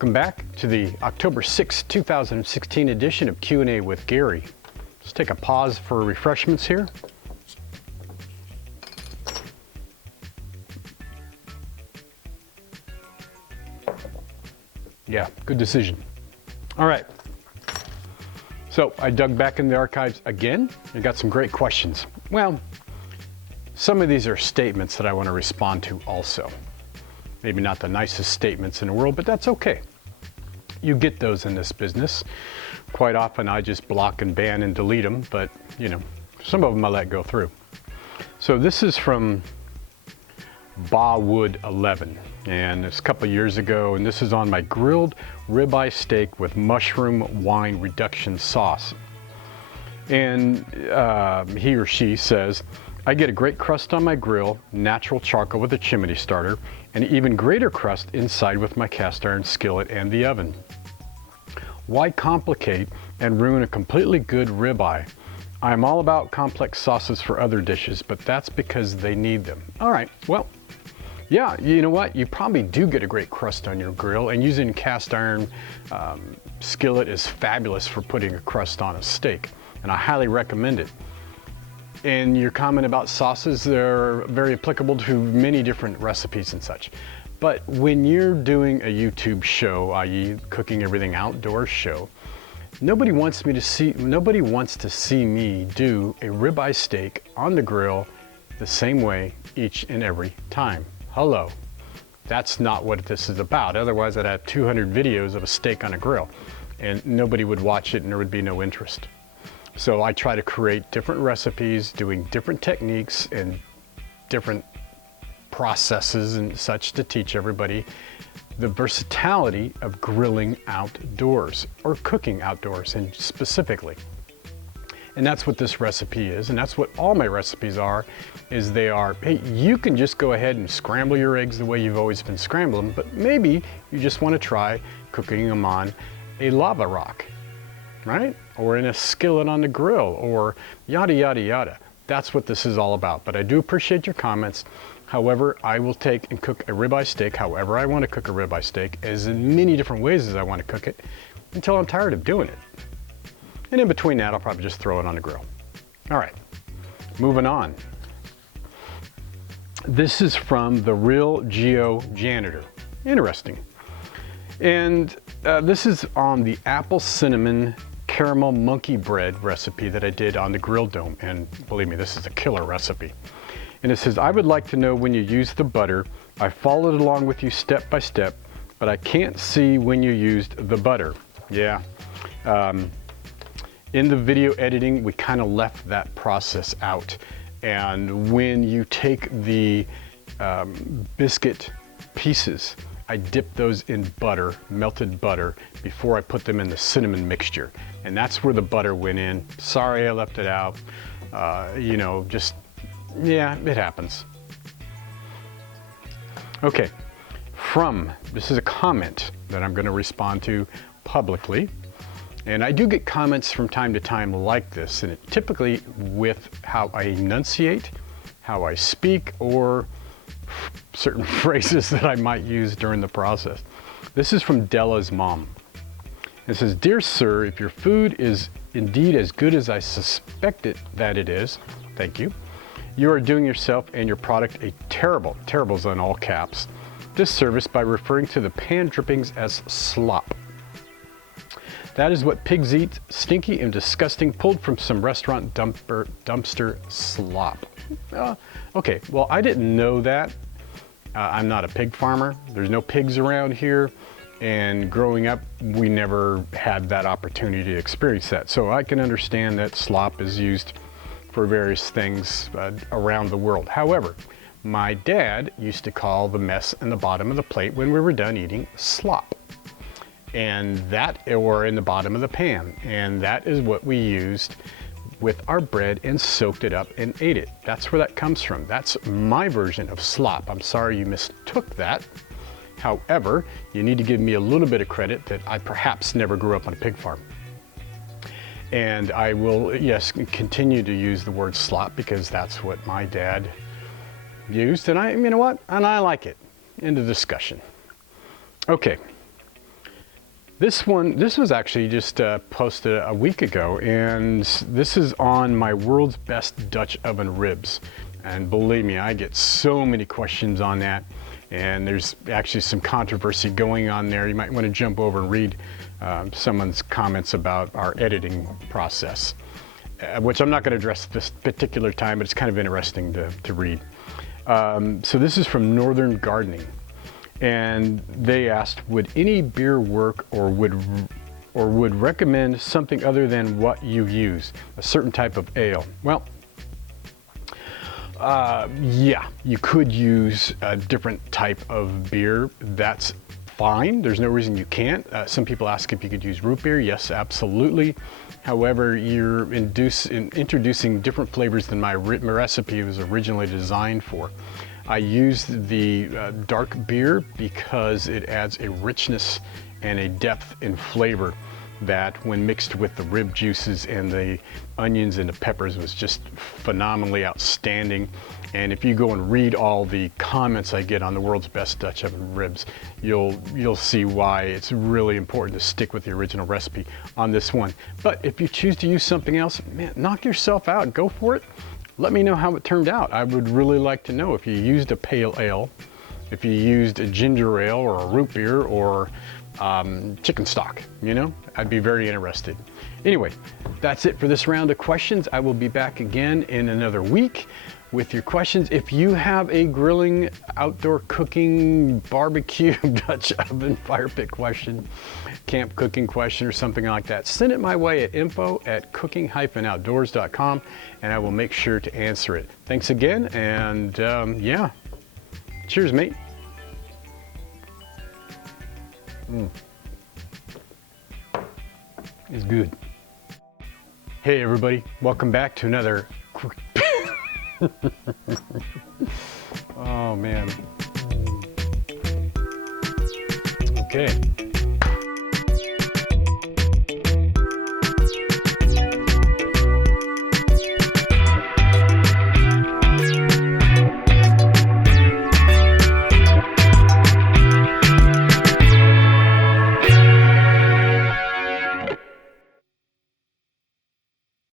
Welcome back to the October 6, 2016 edition of Q&A with Gary. Let's take a pause for refreshments here. Yeah, good decision. All right. So I dug back in the archives again and got some great questions. Well, some of these are statements that I want to respond to also. Maybe not the nicest statements in the world, but that's okay. You get those in this business. Quite often I just block and ban and delete them, but you know, some of them I let go through. So this is from Bawood 11, and it's a couple years ago, and this is on my grilled ribeye steak with mushroom wine reduction sauce. And he or she says, I get a great crust on my grill, natural charcoal with a chimney starter, and even greater crust inside with my cast iron skillet and the oven. Why complicate and ruin a completely good ribeye? I'm all about complex sauces for other dishes, but that's because they need them. All right, well, yeah, you know what? You probably do get a great crust on your grill, and using cast iron skillet is fabulous for putting a crust on a steak, and I highly recommend it. And your comment about sauces, they're very applicable to many different recipes and such. But when you're doing a YouTube show, i.e. cooking everything outdoors show, nobody wants to see me do a ribeye steak on the grill the same way each and every time. Hello. That's not what this is about. Otherwise I'd have 200 videos of a steak on a grill and nobody would watch it and there would be no interest. So I try to create different recipes, doing different techniques and different processes and such to teach everybody the versatility of grilling outdoors or cooking outdoors and specifically. And that's what this recipe is, and that's what all my recipes are, is they are, hey, you can just go ahead and scramble your eggs the way you've always been scrambling, but maybe you just want to try cooking them on a lava rock, right? Or in a skillet on the grill, or yada, yada, yada. That's what this is all about. But I do appreciate your comments. However, I will take and cook a ribeye steak however I want to cook a ribeye steak, as in many different ways as I want to cook it, until I'm tired of doing it. And in between that, I'll probably just throw it on the grill. All right, moving on. This is from the Real Geo Janitor. Interesting. And this is on the apple cinnamon caramel monkey bread recipe that I did on the Grill Dome. And believe me, this is a killer recipe. And it says, I would like to know when you use the butter. I followed along with you step by step, but I can't see when you used the butter. Yeah. In the video editing, we kind of left that process out. And when you take the biscuit pieces, I dip those in butter, melted butter, before I put them in the cinnamon mixture. And that's where the butter went in. Sorry I left it out. You know, just, yeah, it happens. Okay, this is a comment that I'm gonna respond to publicly. And I do get comments from time to time like this, and it typically with how I enunciate, how I speak, or certain phrases that I might use during the process. This is from Della's mom. It says, Dear sir, if your food is indeed as good as I suspect that it is, thank you, you are doing yourself and your product a terrible's in all caps, disservice by referring to the pan drippings as slop. That is what pigs eat, stinky and disgusting, pulled from some restaurant dumpster slop. Okay, well, I didn't know that. I'm not a pig farmer. There's no pigs around here. And growing up, we never had that opportunity to experience that. So I can understand that slop is used for various things around the world. However, my dad used to call the mess in the bottom of the plate when we were done eating slop. And that, or in the bottom of the pan. And that is what we used with our bread and soaked it up and ate it. That's where that comes from. That's my version of slop. I'm sorry you mistook that. However, you need to give me a little bit of credit that I perhaps never grew up on a pig farm. And I will, yes, continue to use the word slop because that's what my dad used. And you know what? And I like it. End of discussion. Okay. This was actually just posted a week ago, and this is on my world's best Dutch oven ribs. And believe me, I get so many questions on that, and there's actually some controversy going on there. You might want to jump over and read someone's comments about our editing process, which I'm not going to address this particular time, but it's kind of interesting to read. So this is from Northern Gardening. And they asked, would any beer work, or would recommend something other than what you use, a certain type of ale? Well, yeah, you could use a different type of beer. That's fine. There's no reason you can't. Some people ask if you could use root beer. Yes, absolutely. However, you're introducing different flavors than my recipe was originally designed for. I used the dark beer because it adds a richness and a depth in flavor that, when mixed with the rib juices and the onions and the peppers, was just phenomenally outstanding. And if you go and read all the comments I get on the world's best Dutch oven ribs, you'll see why it's really important to stick with the original recipe on this one. But if you choose to use something else, man, knock yourself out, go for it. Let me know how it turned out. I would really like to know if you used a pale ale, if you used a ginger ale or a root beer or chicken stock, you know? I'd be very interested. Anyway, that's it for this round of questions. I will be back again in another week with your questions. If you have a grilling, outdoor cooking, barbecue, Dutch oven, fire pit question, camp cooking question, or something like that, send it my way at info@cooking-outdoors.com, and I will make sure to answer it. Thanks again, and yeah, cheers, mate. It's good. Hey everybody, welcome back to another oh man. Okay.